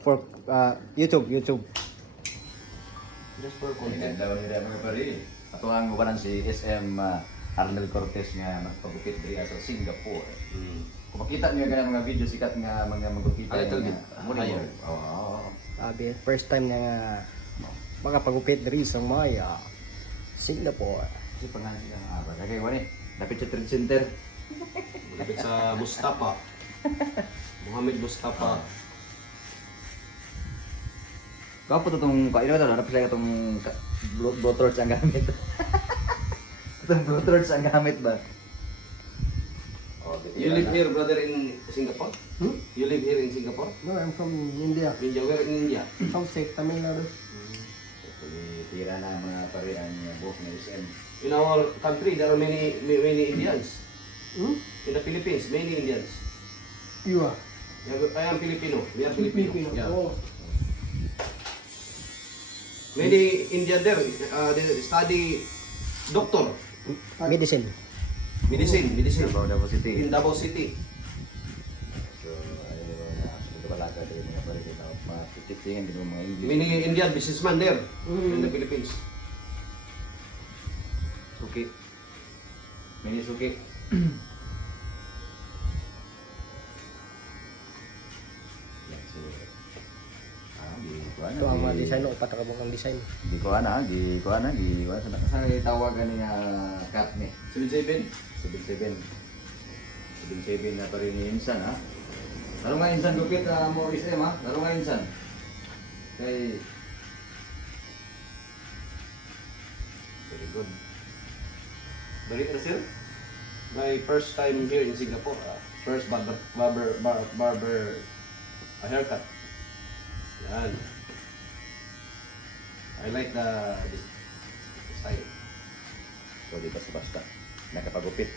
For YouTube. Just for Content content. daw nila mga pare. Ato ang ubanan si SM Arnel Cortez nga nagpagupit diri sa Singapore. Kung makita niyo ganang mga video sikat nga mga magupita. A little bit higher. Oo. Sabi, first time niya nga makapagupit diri sa Maya, Singapore. Si pangalan niya nga ba? Kaya wani, dapat sa trade center. Malapit sa Mustafa. Muhammad Mustafa. Kapo to tong kailo to, dapat sila itong blowtorch ang gamit. Itong blowtorch ang gamit ba? Oh, You live here, brother, in Singapore? Hmm? You live here in Singapore? No, I'm from India. India, where in India? South Tamil Nadu. Tira na mga pare ang buhok ng SM. In our country, there are many Indians. Hmm? In the Philippines, many Indians. You are? I am Filipino. We are Filipino. Yeah. Oh. Many Indian there, they study doctor, Medicine. medicine. Davao City. In Davao City. So, ito pala ka dito mga pare kita matititingin din mga English. Many Indian businessman there in the Philippines. Suki. Mini suki. Yan, so, di ko Ito ang mga design o patakabang ang design. Di ko ana, sa tawagan ni nga cat ni. 77. 77 na pa rin ni Insan ha. Lalo nga Insan dupit mo SM ha. Lalo nga Insan. Kay very good. Balik na sir. My first time here in Singapore. First barber a haircut. Yan. I like the style. So di basta nakapagupit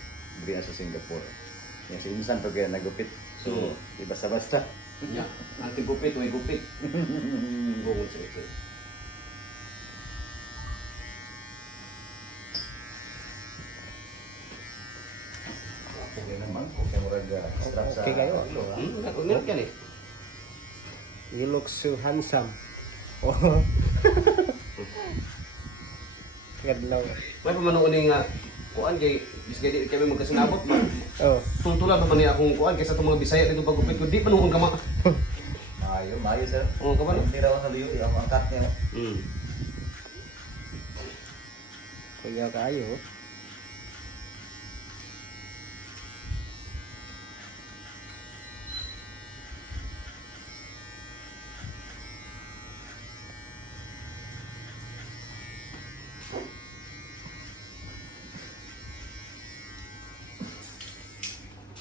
diri sa Singapore. Yung si Insan pag nagupit. So di basta. Yeah. Anti gupit, may gupit. Bungol sir. Okay naman. Okay mo rag strap sa Okay kayo. ulo, ha? Meron yan eh. You look so handsome. Oh. Gadlaw. May pamanuon nga kuan kay bisgay di kami magkasinabot ba. Oh. Tultulan pa man ni akong kuan kaysa itong mga Bisaya dito pagupit ko di pa noon kama. Maayo sir. Oo ka ba no? Tira ko sa liyo, ang angkat niya. Kuya kayo.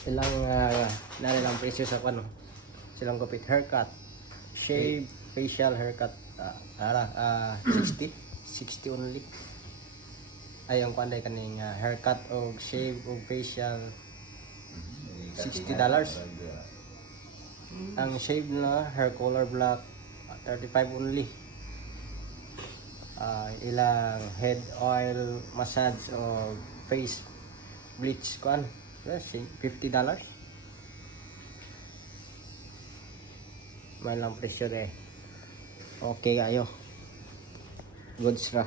Silang nalalang presyo sa ano. Silang gupit haircut, shave, facial haircut. 60 only. Ay ang panday kaning haircut o shave o facial $60. Ang shave na hair color black 35 only. Ilang head oil massage o face bleach kuan $50. May lang presyo de. Okay kayo. Goods ra.